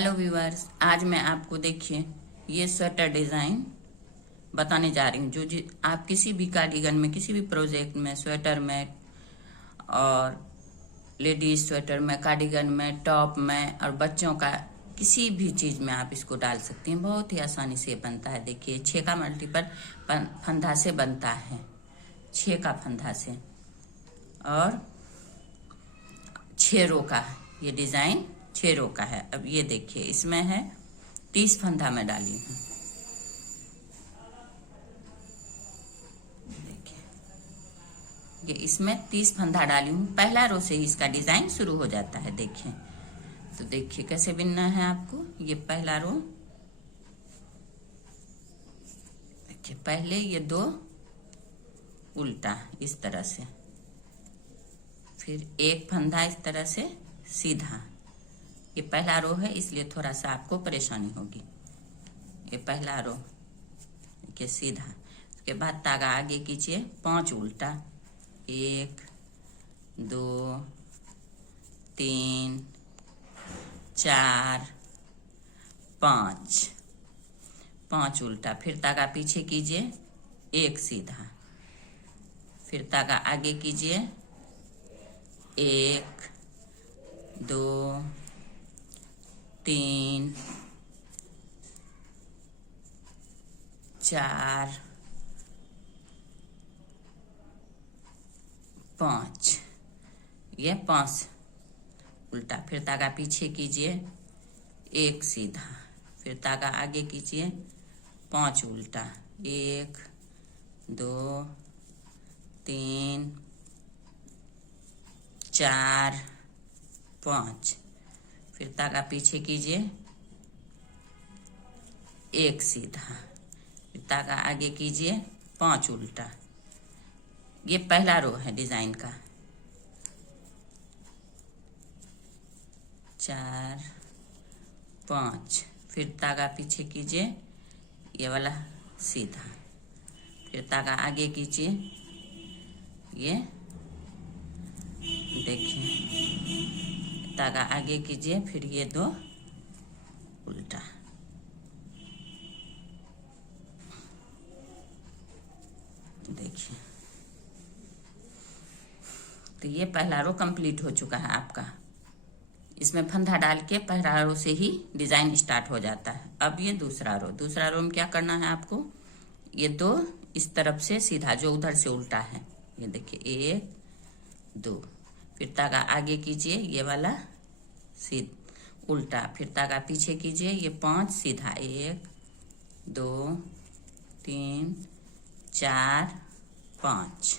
Hello viewers, आज मैं आपको देखिए ये स्वेटर डिज़ाइन बताने जा रही हूँ। जो आप किसी भी कार्डिगन में, किसी भी प्रोजेक्ट में, स्वेटर में और लेडीज स्वेटर में, कार्डिगन में, टॉप में और बच्चों का किसी भी चीज़ में आप इसको डाल सकती हैं। बहुत ही आसानी से बनता है। देखिए 6 का मल्टीपल फंदा से बनता है, 6 का फंदा से, और 6 रो का ये डिज़ाइन 6 रो का है। अब ये देखिए इसमें है 30 फंदा में डाली हूँ। देखिए ये इसमें 30 फंदा डाली हूँ। पहला रो से ही इसका डिज़ाइन शुरू हो जाता है। देखिए तो देखिए कैसे बिनना है आपको। ये पहला रो, देखिए पहले ये 2 उल्टा इस तरह से, फिर 1 फंदा इस तरह से सीधा। ये पहला रो है इसलिए थोड़ा सा आपको परेशानी होगी। ये पहला रो, देखिए सीधा। उसके बाद धागा आगे कीजिए 5 उल्टा, 1 2 3 4 5 उल्टा, फिर धागा पीछे कीजिए 1 सीधा, फिर धागा आगे कीजिए 1 2 3 4 5, ये 5 उल्टा, फिर धागा पीछे कीजिए 1 सीधा, फिर धागा आगे कीजिए 5 उल्टा, 1 2 3 4 5, फिर धागा पीछे कीजिए 1 सीधा, फिर धागा आगे कीजिए 5 उल्टा। ये पहला रो है डिजाइन का। 4 5, फिर धागा पीछे कीजिए ये वाला सीधा, फिर धागा आगे कीजिए, ये देखिए धागा आगे कीजिए, फिर ये 2 उल्टा। देखिए तो ये पहला रो कंप्लीट हो चुका है आपका। इसमें फंदा डाल के पहला रो से ही डिजाइन स्टार्ट हो जाता है। अब ये दूसरा रो में क्या करना है आपको, ये 2 इस तरफ से सीधा, जो उधर से उल्टा है, ये देखिए 1 2, फिर धागा आगे कीजिए ये वाला सीधा उल्टा, फिर धागा पीछे कीजिए ये 5 सीधा, 1 2 3 4 5,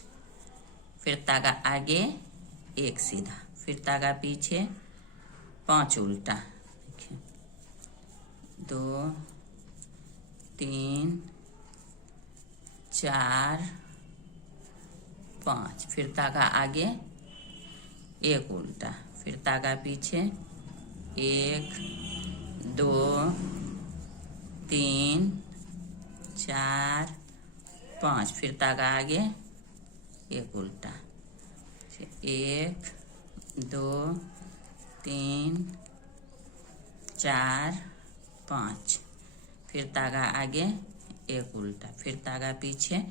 फिर धागा आगे 1 सीधा, फिर धागा पीछे 5 उल्टा, देखिए 2 3 4 5, फिर धागा आगे 1 उल्टा, फिर धागा पीछे 1 2 3 4 5, फिर धागा आगे 1 उल्टा, 1 2 3 4 5, फिर धागा आगे 1 उल्टा, फिर धागा पीछे,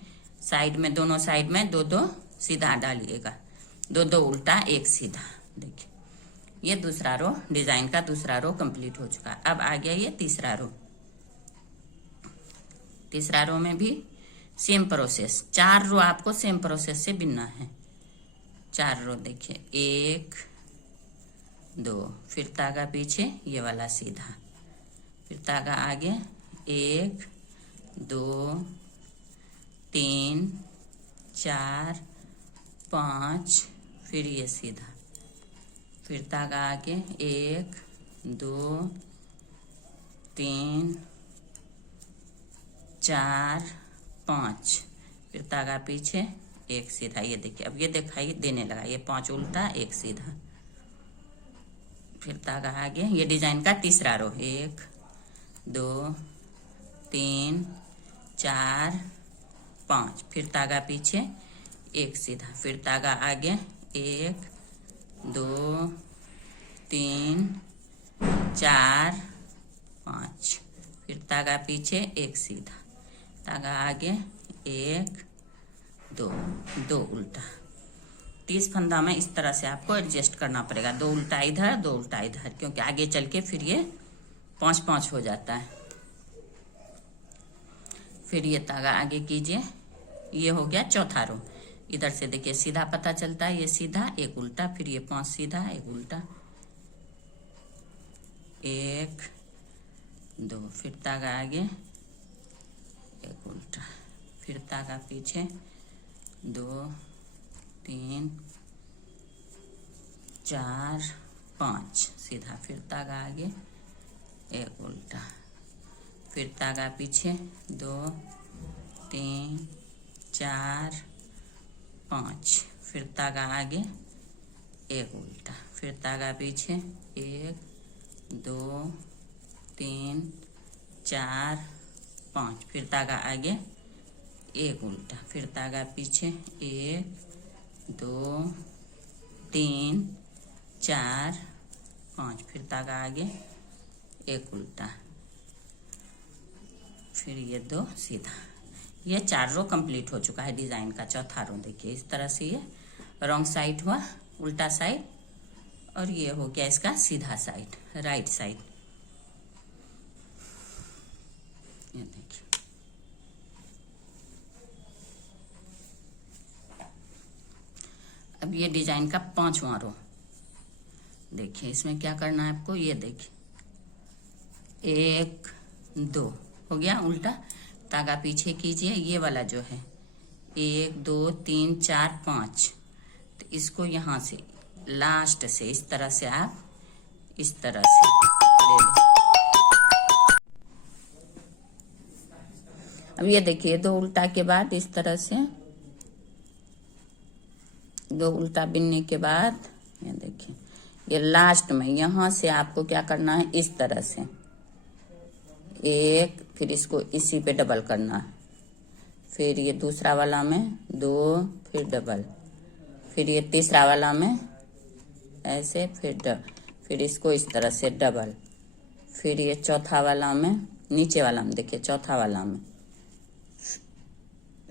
साइड में दोनों साइड में 2 2 सीधा डालिएगा, 2 2 उल्टा 1 सीधा। देखिए ये दूसरा रो, डिजाइन का दूसरा रो कंप्लीट हो चुका। अब आ गया ये तीसरा रो। तीसरा रो में भी सेम प्रोसेस, 4 रो आपको सेम प्रोसेस से बिनना है। 4 रो देखिए 1 2, फिर धागा पीछे ये वाला सीधा, फिर धागा आगे 1 2 3 4 5, फिर ये सीधा, फिर धागा आगे 1 2 3 4 5, फिर धागा पीछे 1 सीधा। ये देखिए अब ये दिखाई देने लगा, ये 5 उल्टा 1 सीधा, फिर धागा आगे, ये डिजाइन का तीसरा रो, 1 2 3 4 5, फिर धागा पीछे 1 सीधा, फिर धागा आगे 1 2 3 4 5, फिर धागा पीछे, एक सीधा, धागा आगे, 1 2, 2 उल्टा। 30 फंदा में इस तरह से आपको एडजस्ट करना पड़ेगा, 2 उल्टा इधर, 2 उल्टा इधर, क्योंकि आगे चल के फिर ये 5-5 हो जाता है। फिर ये धागा आगे कीजिए, ये हो गया चौथा रो। इधर से देखिए सीधा पता चलता है, ये सीधा, एक उल्टा, फिर ये 5 सीधा, एक उल्टा, 1 2, फिर धागा आगे, एक उल्टा, फिर धागा पीछे, 2 3 4 5 सीधा, फिर धागा आगे, एक उल्टा, फिर धागा पीछे, 2 3 4 5, फिर धागा आगे, एक उल्टा, फिर धागा पीछे, 1 2 3 4 5, फिर धागा आगे, एक उल्टा, फिर धागा पीछे, 1 2 3 4 5, फिर धागा आगे, एक उल्टा, फिर ये 2 सीधा। ये 4 रो कंप्लीट हो चुका है डिजाइन का। चौथा रो देखिए इस तरह से ये रॉन्ग साइड हुआ, उल्टा साइड, और ये हो गया इसका सीधा साइड, राइट साइड। ये देखिए, अब ये डिजाइन का 5वां रो देखिए, इसमें क्या करना है आपको, ये देखिए 1 2 हो गया उल्टा, धागा पीछे कीजिए, ये वाला जो है 1 2 3 4 5, तो इसको यहाँ से लास्ट से इस तरह से आप इस तरह से ले लो। अब ये देखिए 2 उल्टा के बाद इस तरह से, 2 उल्टा बिनने के बाद ये देखिए, ये लास्ट में यहाँ से आपको क्या करना है, इस तरह से एक, फिर इसको इसी पे डबल करना है, फिर ये दूसरा वाला में 2, फिर डबल, फिर ये तीसरा वाला में ऐसे, फिर इसको इस तरह से डबल, फिर ये चौथा वाला में, नीचे वाला में देखिए चौथा वाला में,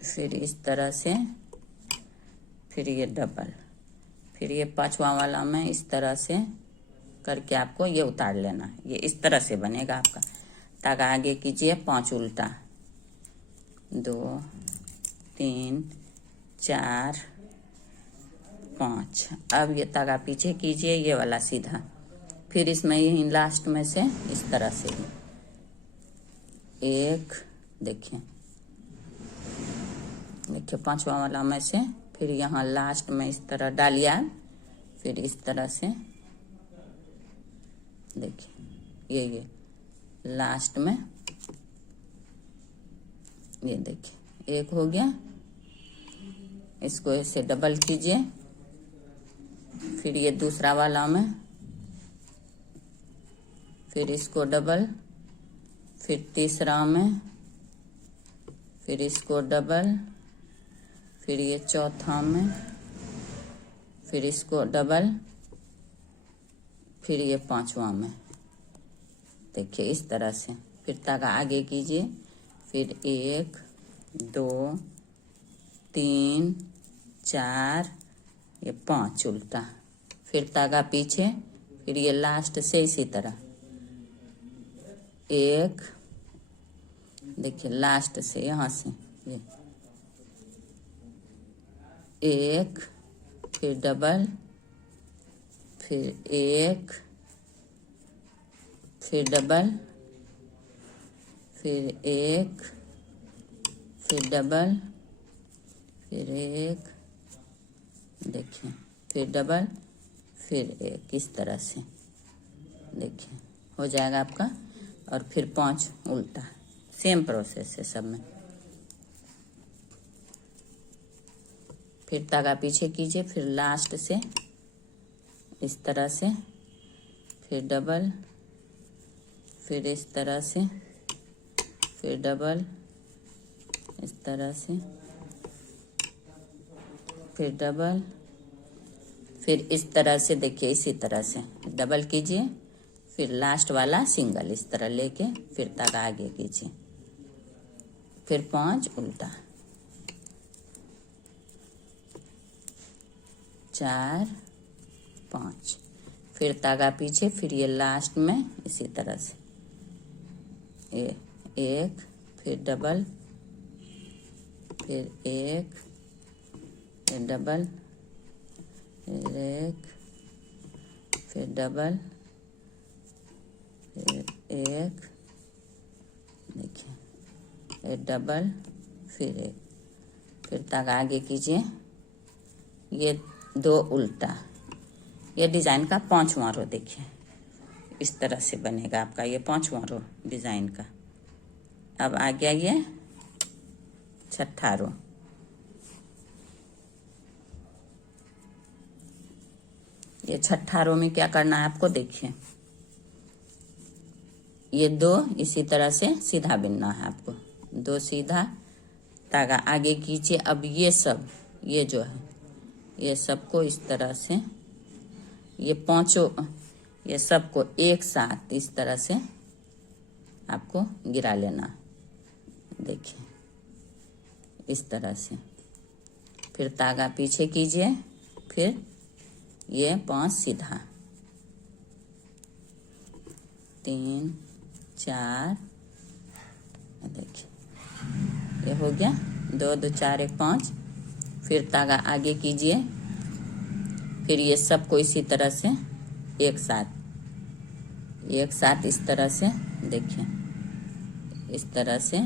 फिर इस तरह से, फिर ये डबल, फिर ये 5वां वाला में इस तरह से करके आपको ये उतार लेना है। ये इस तरह से बनेगा आपका। धागा आगे कीजिए, 5 उल्टा, 2 3 4 5। अब ये धागा पीछे कीजिए, ये वाला सीधा, फिर इसमें यही लास्ट में से इस तरह से एक, देखिए 5वां वाला में से, फिर यहाँ लास्ट में इस तरह डालिए, फिर इस तरह से देखिए, ये लास्ट में ये देखिए एक हो गया, इसको ऐसे डबल कीजिए, फिर ये दूसरा वाला में, फिर इसको डबल, फिर तीसरा में, फिर इसको डबल, फिर ये चौथा में, फिर इसको डबल, फिर ये 5वां में, देखिए इस तरह से। फिर धागा आगे कीजिए, फिर 1 2 3 4, ये 5 उल्टा, फिर धागा पीछे, फिर ये लास्ट से इसी तरह एक, देखिए लास्ट से यहाँ से ये एक, फिर डबल, फिर एक, फिर डबल, फिर एक, फिर डबल, फिर एक, देखिए फिर डबल, फिर एक, इस तरह से देखिए हो जाएगा आपका। और फिर 5 उल्टा, सेम प्रोसेस है सब में। फिर धागा पीछे कीजिए, फिर लास्ट से इस तरह से, फिर डबल, फिर इस तरह से, फिर डबल इस तरह से, फिर डबल, फिर इस तरह से, देखिए इसी तरह से डबल कीजिए, फिर लास्ट वाला सिंगल इस तरह लेके फिर धागा आगे खींचे, फिर 5 उल्टा, 4 5, फिर धागा पीछे, फिर ये लास्ट में इसी तरह से एक, फिर डबल, फिर एक, फिर डबल, फिर एक, फिर डबल, फिर एक, देखिए ये डबल, फिर एक, फिर धागा आगे कीजिए, ये 2 उल्टा। ये डिजाइन का 5वां रो देखिए इस तरह से बनेगा आपका ये 5वां रो डिजाइन का। अब आ गया ये 6ठा रो। ये 6ठा रो में क्या करना है आपको, देखिए ये 2 इसी तरह से सीधा बिनना है आपको, 2 सीधा, धागा आगे खींचे। अब ये सब, ये जो है ये सबको इस तरह से, ये 5 ये सबको एक साथ इस तरह से आपको गिरा लेना, देखिए इस तरह से। फिर धागा पीछे कीजिए, फिर ये 5 सीधा, 3 4, देखिए ये हो गया 2 2 4 1 5। फिर धागा आगे कीजिए, फिर ये सबको इसी तरह से एक साथ इस तरह से, देखिए इस तरह से,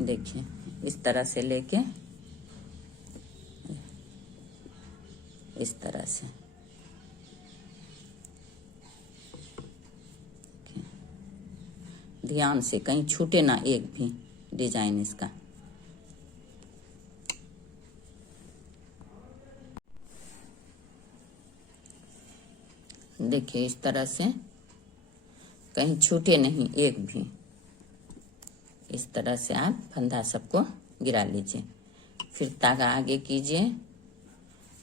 देखिए इस तरह से लेके इस तरह से, ध्यान से कहीं छूटे ना एक भी डिजाइन इसका। देखिए इस तरह से कहीं छूटे नहीं एक भी, इस तरह से आप फंदा सबको गिरा लीजिए। फिर धागा आगे कीजिए,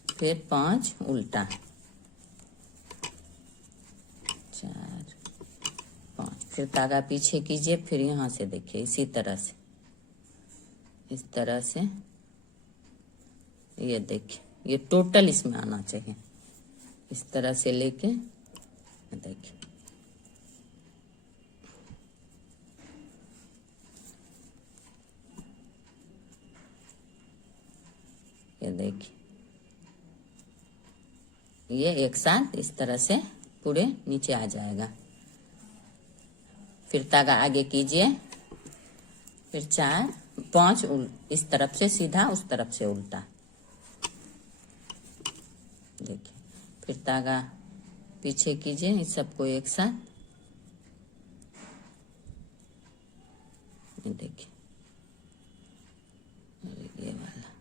फिर 5 उल्टा, 4 5, फिर धागा पीछे कीजिए, फिर यहाँ से देखिए इसी तरह से, इस तरह से, ये देखिए ये टोटल इसमें आना चाहिए, इस तरह से लेके देखिए ये देखिए ये एक साथ इस तरह से पूरे नीचे आ जाएगा। फिर धागा आगे कीजिए, फिर 4 5 इस तरफ से सीधा, उस तरफ से उल्टा, देखिए फिर धागा पीछे कीजिए, इस सबको एक साथ, ये देखिए ये वाला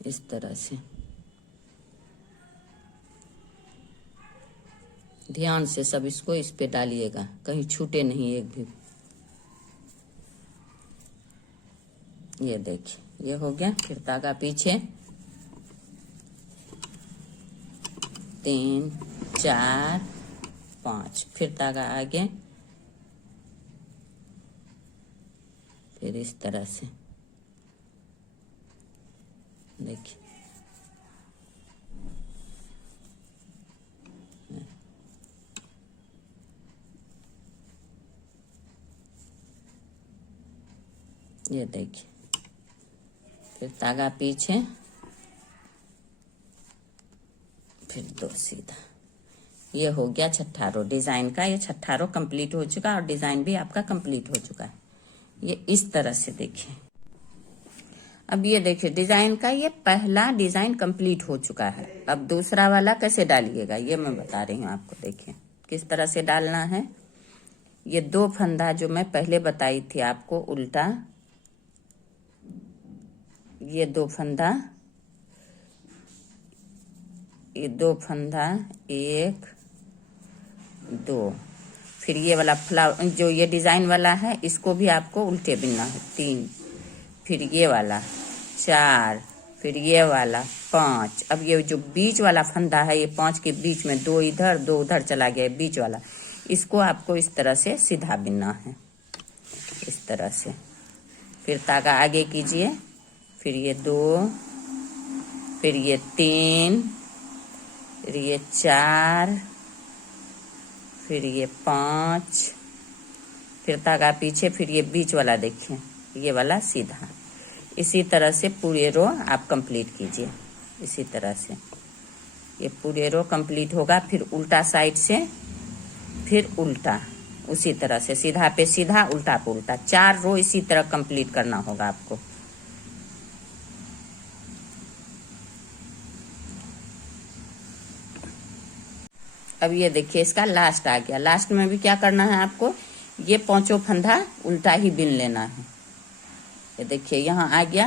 इस तरह से। ध्यान से सब इसको इस पे डालिएगा, कहीं छूटे नहीं एक भी। ये देखिए ये हो गया। फिर धागा पीछे, 3 4 5, फिर धागा आगे, फिर इस तरह से देखिए ये देखिए, फिर धागा पीछे, फिर 2 सीधा। ये हो गया 6ठा रो डिजाइन का। ये 6ठा रो कंप्लीट हो चुका और डिजाइन भी आपका कंप्लीट हो चुका है। ये इस तरह से देखिए। अब ये देखिए डिजाइन का ये पहला डिजाइन कंप्लीट हो चुका है। अब दूसरा वाला कैसे डालिएगा ये मैं बता रही हूँ आपको। देखिए किस तरह से डालना है। ये 2 फंदा जो मैं पहले बताई थी आपको उल्टा, ये 2 फंदा, ये 2 फंदा, 1 2, फिर ये वाला फ्लावर जो ये डिजाइन वाला है इसको भी आपको उल्टे बिनना है, 3, फिर ये वाला 4, फिर ये वाला 5। अब ये जो बीच वाला फंदा है, ये 5 के बीच में 2 इधर 2 उधर चला गया, बीच वाला, इसको आपको इस तरह से सीधा बिनना है, इस तरह से। फिर धागा आगे कीजिए, फिर ये 2, फिर ये 3, फिर ये 4, फिर ये 5, फिर धागा पीछे, फिर ये बीच वाला देखिए, ये वाला सीधा। इसी तरह से पूरे रो आप कंप्लीट कीजिए, इसी तरह से ये पूरे रो कंप्लीट होगा। फिर उल्टा साइड से, फिर उल्टा, उसी तरह से सीधा पे सीधा, उल्टा पे उल्टा, 4 रो इसी तरह कंप्लीट करना होगा आपको। अब ये देखिए इसका लास्ट आ गया। लास्ट में भी क्या करना है आपको, ये 5 फंदा उल्टा ही बिन लेना है। ये देखिए यहाँ आ गया,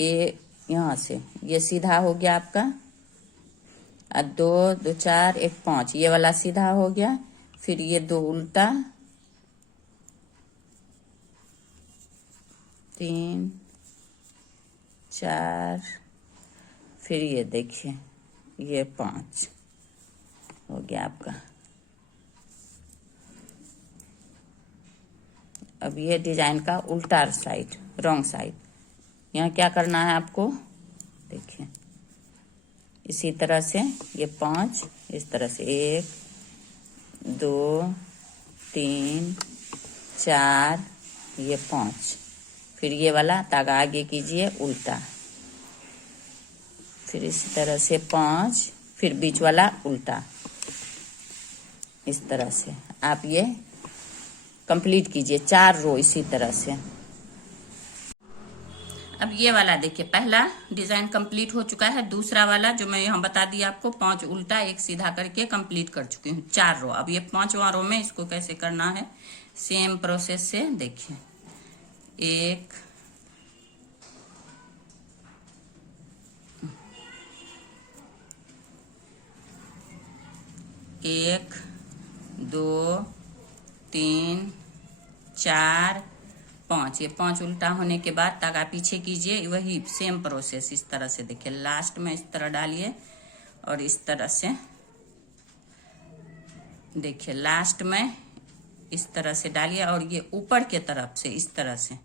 ये यहाँ से ये सीधा हो गया आपका, 2 2 4 1 5, ये वाला सीधा हो गया। फिर ये 2 उल्टा, 3 4, फिर ये देखिए ये 5 हो गया आपका। अब ये डिजाइन का उल्टा साइड, रॉन्ग साइड, यहाँ क्या करना है आपको, देखिए इसी तरह से ये 5 इस तरह से 1 2 3 4, ये 5, फिर ये वाला धागा आगे कीजिए उल्टा, फिर इसी तरह से 5, फिर बीच वाला उल्टा, इस तरह से आप ये कंप्लीट कीजिए 4 रो इसी तरह से। अब ये वाला देखिए, पहला डिजाइन कंप्लीट हो चुका है। दूसरा वाला जो मैं यहाँ बता दिया आपको, 5 उल्टा 1 सीधा करके कंप्लीट कर चुकी हूँ, 4 रो। अब ये 5वां रो में इसको कैसे करना है, सेम प्रोसेस से देखिए, 1 1 2 3 4 5, ये 5 उल्टा होने के बाद धागा पीछे कीजिए, वही सेम प्रोसेस इस तरह से देखिए, लास्ट में इस तरह डालिए और इस तरह से देखिए, लास्ट में इस तरह से डालिए और ये ऊपर के तरफ से इस तरह से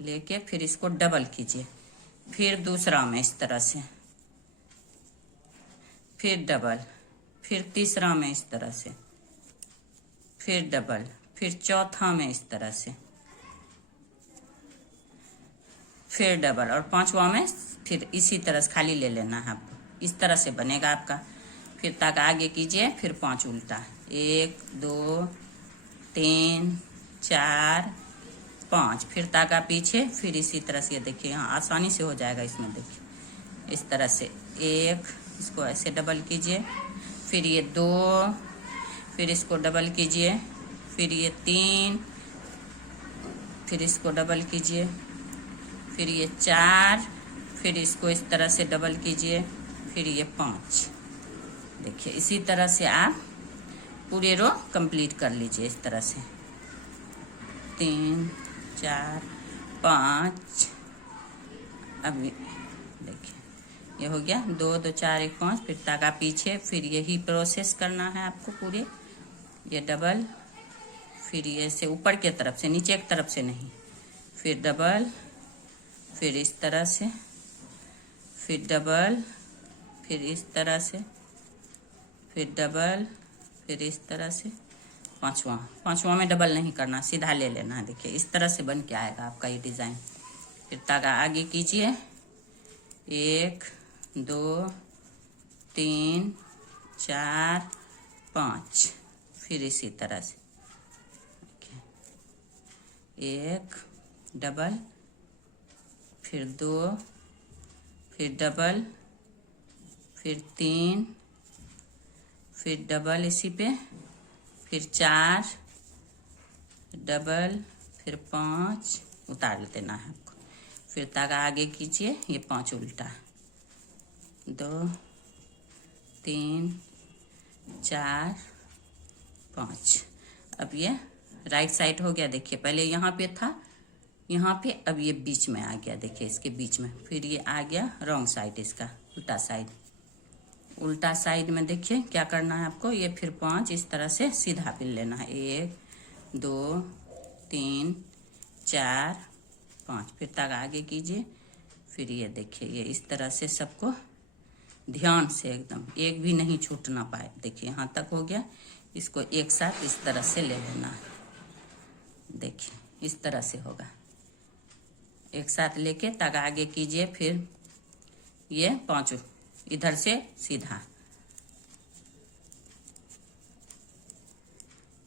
लेके फिर इसको डबल कीजिए, फिर दूसरा में इस तरह से, फिर डबल, फिर तीसरा में इस तरह से, फिर डबल, फिर चौथा में इस तरह से, फिर डबल, और 5वां में फिर इसी तरह से खाली ले लेना है आपको, इस तरह से बनेगा आपका। फिर धागा आगे कीजिए, फिर 5 उल्टा, 1 2 3 4 5, फिर धागा पीछे, फिर इसी तरह से, ये देखिए यहाँ आसानी से हो जाएगा इसमें, देखिए इस तरह से 1, इसको ऐसे डबल कीजिए, फिर ये 2, फिर इसको डबल कीजिए, फिर ये 3, फिर इसको डबल कीजिए, फिर ये 4, फिर इसको इस तरह से डबल कीजिए, फिर ये 5। देखिए इसी तरह से आप पूरे रो कंप्लीट कर लीजिए इस तरह से, 3 4 5। अब देखिए ये हो गया, 2 2 4 1 5, फिर धागा पीछे, फिर यही प्रोसेस करना है आपको पूरे, ये डबल, फिर ये से ऊपर के तरफ से, नीचे की तरफ से नहीं, फिर डबल, फिर इस तरह से, फिर डबल, फिर इस तरह से, फिर डबल, फिर इस तरह से। 5वां में डबल नहीं करना, सीधा ले लेना है। देखिए इस तरह से बन के आएगा आपका ये डिज़ाइन। फिर धागा आगे कीजिए, 1 2 3 4 5, फिर इसी तरह से 1 डबल, फिर 2, फिर डबल, फिर 3, फिर डबल इसी पे, फिर 4 डबल, फिर 5 उतार देना है आपको। फिर धागा आगे कीजिए, ये 5 उल्टा, 2 3 4 5। अब ये राइट साइड हो गया। देखिए पहले यहाँ पे था, यहाँ पे अब ये बीच में आ गया, देखिए इसके बीच में। फिर ये आ गया रॉन्ग साइड, इसका उल्टा साइड। उल्टा साइड में देखिए क्या करना है आपको, ये फिर 5 इस तरह से सीधा बिन लेना है। 1 2 3 4 5, फिर तक आगे कीजिए। फिर ये देखिए ये इस तरह से सबको ध्यान से एकदम एक भी नहीं छूटना पाए। देखिए यहाँ तक हो गया, इसको एक साथ इस तरह से ले लेना है। देखिए इस तरह से होगा, एक साथ लेके तक आगे कीजिए। फिर ये 5 इधर से सीधा,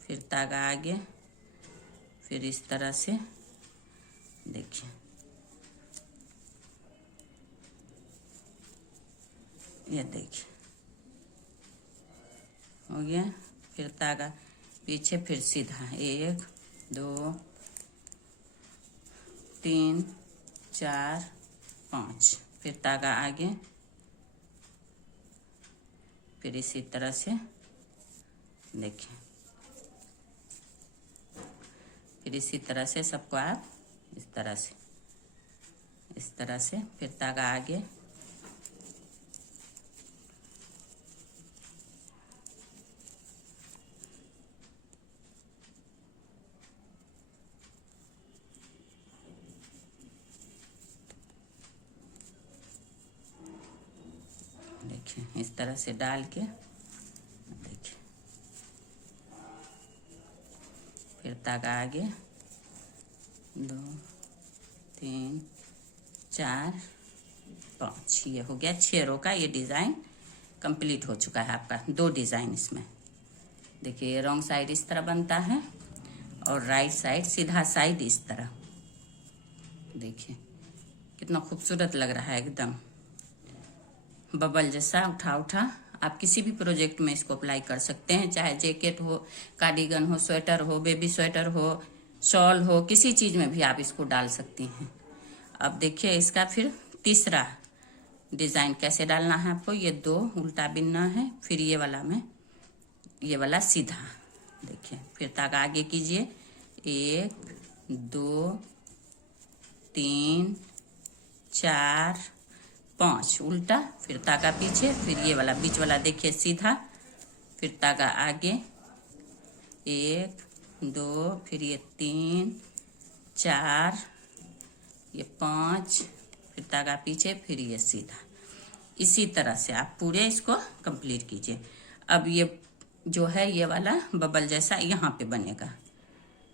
फिर तागा आगे, फिर इस तरह से देखिए ये देखिए हो गया। फिर तागा पीछे, फिर सीधा 1 2 3 4 5, फिर तागा आगे, फिर इसी तरह से देखिए, फिर इसी तरह से सबको आप इस तरह से, फिर तागा आगे, देखिए इस तरह से डाल के देखिए, फिर तागा आगे 2 3 4 5, ये हो गया 6 रो का। ये डिज़ाइन कंप्लीट हो चुका है आपका। 2 डिज़ाइन इसमें देखिए, ये रॉन्ग साइड इस तरह बनता है और राइट साइड सीधा साइड इस तरह। देखिए कितना खूबसूरत लग रहा है, एकदम बबल जैसा उठा उठा। आप किसी भी प्रोजेक्ट में इसको अप्लाई कर सकते हैं, चाहे जैकेट हो, कार्डिगन हो, स्वेटर हो, बेबी स्वेटर हो, शॉल हो, किसी चीज में भी आप इसको डाल सकती हैं। अब देखिए इसका फिर तीसरा डिजाइन कैसे डालना है आपको। ये 2 उल्टा बिनना है, फिर ये वाला में ये वाला सीधा। देखिए फिर तागा आगे कीजिए, 1 2 3 4 5 उल्टा, फिर तागा पीछे, फिर ये वाला बीच वाला देखिए सीधा, फिर तागा आगे 1 2, फिर ये 3 4, ये 5, फिर तागा पीछे, फिर ये सीधा। इसी तरह से आप पूरे इसको कंप्लीट कीजिए। अब ये जो है ये वाला बबल जैसा यहाँ पे बनेगा,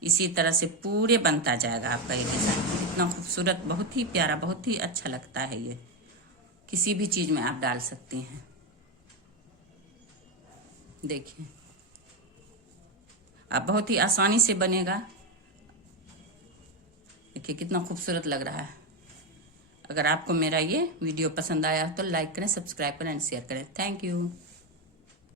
इसी तरह से पूरे बनता जाएगा आपका ये डिजाइन। इतना खूबसूरत, बहुत ही प्यारा, बहुत ही अच्छा लगता है। ये किसी भी चीज में आप डाल सकती हैं। देखिए आप बहुत ही आसानी से बनेगा। देखिए कितना खूबसूरत लग रहा है। अगर आपको मेरा ये वीडियो पसंद आया तो लाइक करें, सब्सक्राइब करें एंड शेयर करें। Thank you.